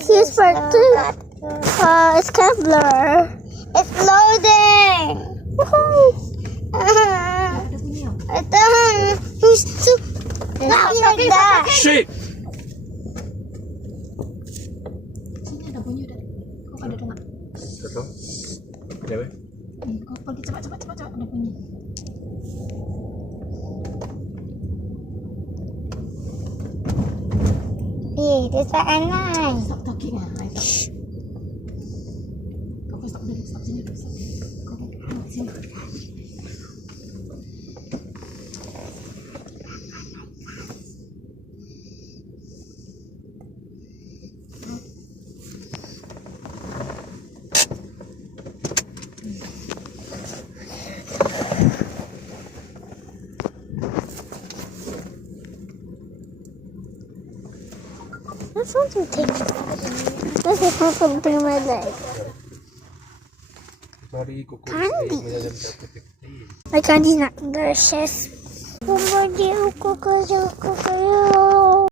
Here's part two. It's kind of blur. It's loading. Woohoo! Ito. Who's too? Not like that. Shit! Sini ada bunyi udah. Kok ada dengar? Betul. Ya, weh. Kau pergi cepat ada bunyi. This one nice. Stop talking ah. Kau stop dulu, stop sini dulu. Kau sini. That something takes. Let's just put something in my leg. Mari kuku Candy. menjadi putih. My candy's not delicious.